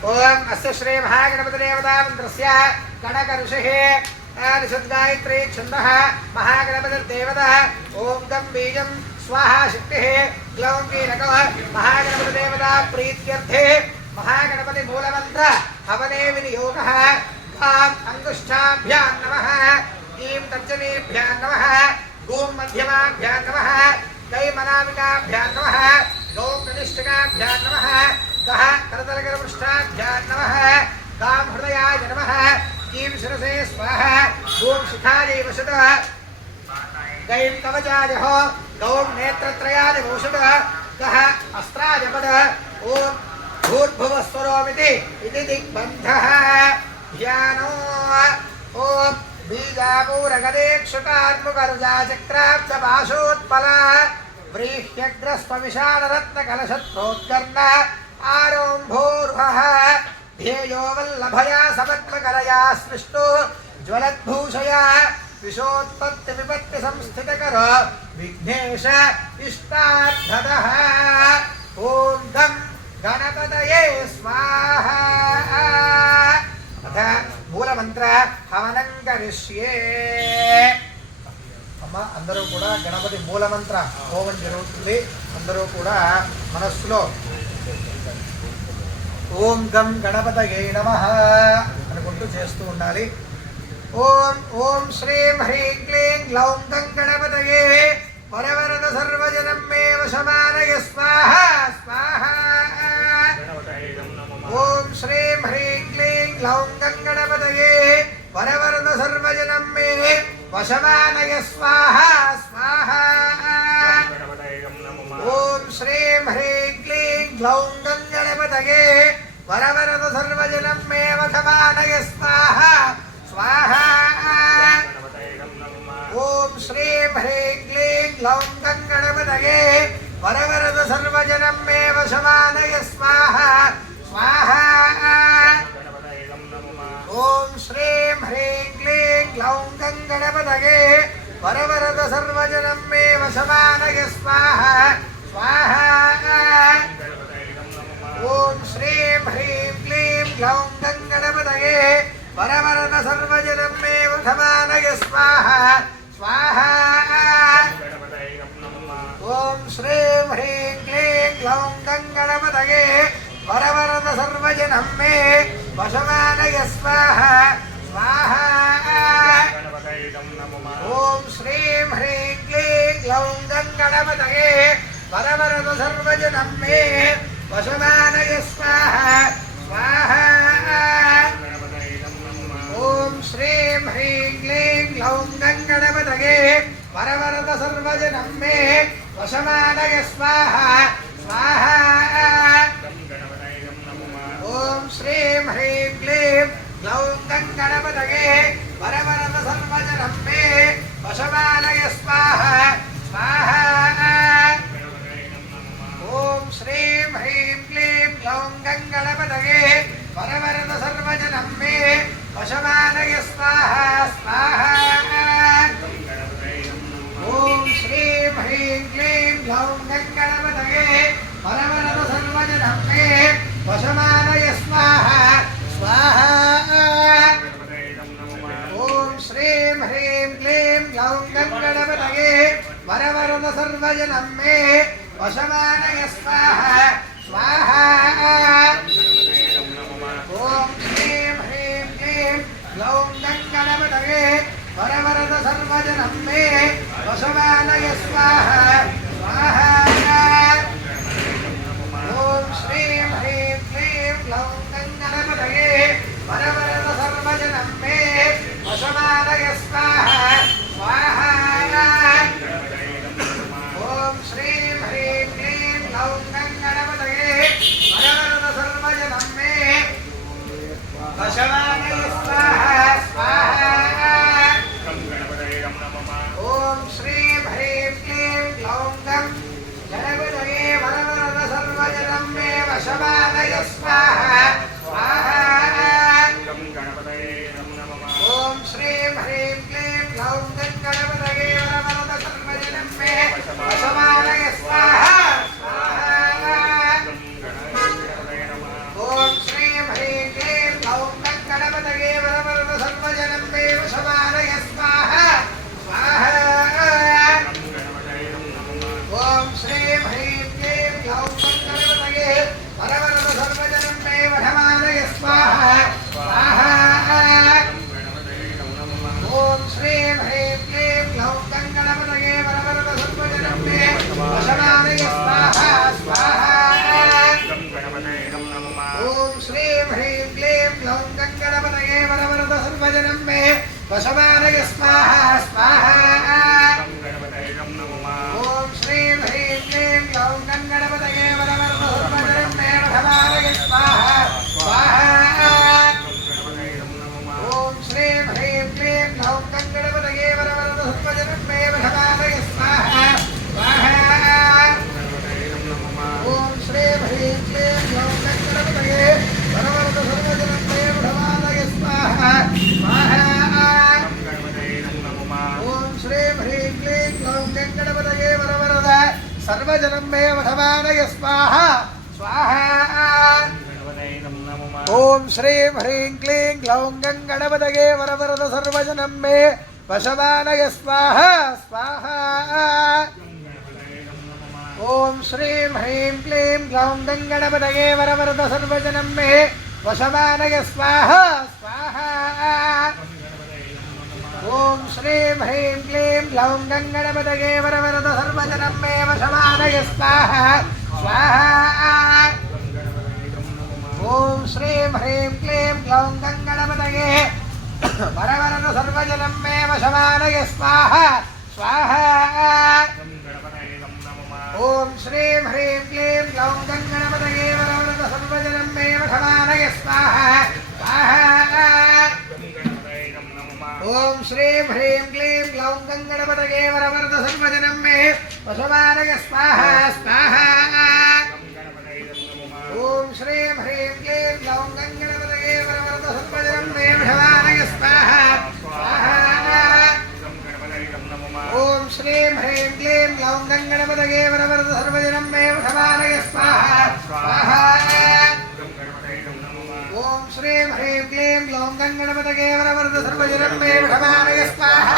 ओम अस्य श्री महागणपतिदेवता मंत्रस्य गणक ऋषिः निषद्गायत्री छन्दः महागणपतिर्देवता ओम गं बीजं स्वाहा शक्तिः ग्लौं कीलकः महागणपतिदेवता प्रीत्यर्थे महागणपति मूलमन्त्र हवने विनियोगः गाम् अंगुष्ठाभ्यां नमः ईं तर्जनीभ्यां नमः गूं मध्यमाभ्यां नमः दैमनामिकाभ्यां नमः गौं कनिष्ठिकाभ्यां नमः गः करतलकरपृष्ठाभ्यां नमः गां हृदयाय नमः ईं शिरसे स्वाहा गूं शिखायै वसतः गैं कवचाय गौं नेत्रत्रयाय वसतः गः अस्त्राय पदः ॐ भूर्भुवस्वरोमिति इति दिग्बन्धः ध्यानो ॐ बीजापूरगदेक्षुकार्मुकरुजाचक्राब्जपाशोत्पला व्रीह्यग्रस्त्वविशालरत्नकलशत्रोत्कर्ण आरोम्भोर्वः ध्येयो वल्लभया समत्मकलया स्पृष्टो ज्वलद्भूषया विशोत्पत्तिविपत्तिसंस्थितकरो विघ्नेश इष्टार्थदः ॐ गं गणपतये स्वाहा अथ मूलमंत्र हवनं करिष्ये అమ్మ అందరూ కూడా గణపతి మూలమంత్ర హోమం జరుగుతుంది అందరూ కూడా మనస్సులో ఓం గం గణపతయే నమః అనుకుంటూ చేస్తూ ఉండాలి ఓం ఓం శ్రీం హ్రీం క్లీం గ్లౌం గం గణపతయే వరవరద సర్వజనం మే వశమానయ స్వాహా స్వాహా ఓం శ్రీం హ్రీం క్లీం గ్లౌం గం గణపతయే వరవరద సర్వజనం మే వశమానయ స్వాహా స్వాహా ఓం శ్రీం హ్రీం క్లీం గ్లౌం గం గణపతయే వరవరద సర్వజనం మే వశమానయ స్వాహా స్వాహా ఓం శ్రీం హ్రీం క్లీం గ్లౌం గం గణపతయే వరవరద సర్వజనం మే వశమానయ స్వాహా స్వాహా ఓం శ్రీం హ్రీం క్లీం గ్లౌం గం గణపతయే వరవరద సర్వజనం మే వశమానయ స్వాహా స్వాహా ఓం శ్రీం హ్రీం క్లీం గ్లౌం గం గణపతయే వరవరద సర్వజనం మే వశమానయ స్వాహా స్వాహా ఓం శ్రీం హ్రీం క్లీం గ్లౌం గం గణపతయే వరవరద సర్వజనం మే వశమానయ స్వాహా స్వాహా ఓం శ్రీం హ్రీం క్లీం గ్లౌం గం గణపతయే వరవరద సర్వజనం మే వశమానయ స్వాహా స్వాహా ఓం శ్రీం హ్రీం క్లీం గ్లౌం గం గణపతయే వరవరద సర్వజనం మే వశమానయ స్వాహా స్వాహా ఓం శ్రీం హ్రీం క్లీం గ్లౌం గం గణపతయే వరవరద సర్వజనం మే వశమానయ స్వాహా స్వాహా ఓం శ్రీం హ్రీం క్లీం గ్లౌం గం గణపతయే వరవరద సర్వజనం మే వశమానయ స్వాహా స్వాహా ఓం శ్రీం హ్రీం క్లీం గ్లౌం గం గణపతయే వరవరద సర్వజనం మే వశమానయ స్వాహా స్వాహా ఓం శ్రీం హ్రీం క్లీం గ్లౌం గం గణపతయే వరవరద సర్వజనం మే వశమానయ స్వాహా స్వాహా ఓం శ్రీం హ్రీం క్లీం గ్లౌం గం గణపతయే వరవరద సర్వజనం మే వశమానయ స్వాహా స్వాహా ఓం శ్రీం హ్రీం క్లీం గ్లౌం గం గణపతయే వరవరద సర్వజనం మే వశమానయ స్వాహా స్వాహా ఓం శ్రీం హ్రీం క్లీం గ్లౌం గం గణపతయే వరవరద సర్వజనం మే వశమానయ స్వాహా స్వాహా ఓం శ్రీం హ్రీం క్లీం గ్లౌం గం గణపతయే వరవరద సర్వజనం మే వశమానయ స్వాహా స్వాహా ఓం శ్రీం హ్రీం క్లీం గ్లౌం గం గణపతయే వరవరద సర్వజనం మే వశమానయ స్వాహా స్వాహా ఓం శ్రీం वशमानय स्वाहा स्वाहा ओम श्रीं ह्रीं क्लीं ग्लौं गणपतये वरवरदसर्वजनं मे वशमानय स्वाहा स्वाहा ओम श्रीं ह्रीं क्लीं ग्लौं गणपतये वरवरदसर्वजनं मे वशमानय स्वाहा स्वाहा ओम श्रीं ह्रीं क्लीं ग्लौं गणपतये वरवरदसर्वजनं मे वशमानय स्वाहा स्वाहा श्रीं ह्रीं क्लीं ग्लौं गणपतये वरवरद सर्वजनं मे वशमानय स्वाहा स्वाहा ओम श्रीं ह्रीं क्लीं ग्लौं गणपतये वरवरद सर्वजनं मे वशमानय स्वाहा स्वाहा ओम श्रीं ह्रीं क्लीं ग्लौं गणपतये वरवरद सर्वजनं मे वशमानय स्वाहा स्वाहा ओम श्रीं ह्रीं क्लीं ग्लौं गणपतये वरवरद सर्वजनं मे वशमानय स्वाहा स्वाहा ओम श्रीं ह्रीं क्लीं ग्लौं गणपतये वरवरद सर्वजनं मे वशमानय स्वाहा स्वाहा ओम श्रीं ह्रीं क्लीं ग्लौं गणपतये वरवरद सर्वजनं मे वशमानय स्वाहा स्वाहा ओम श्रीं ह्रीं क्लीं ग्लौं गणपतये वरवरद सर्वजनं मे वशमानय स्वाहा स्वाहा ओम श्रीं ह्रीं क्लीं ग्लौं गणपतये वरवरद सर्वजनं मे वशमानय स्वाहा स्वाहा ओम श्रीं ह्रीं क्लीं ग्लौं गणपतये वरवरद सर्वजनं मे वशमानय स्वाहा स्वाहा ओम श्रीं ह्रीं क्लीं ग्लौं गणपतये वरवरद सर्वजनं मे वशमानय स्वाहा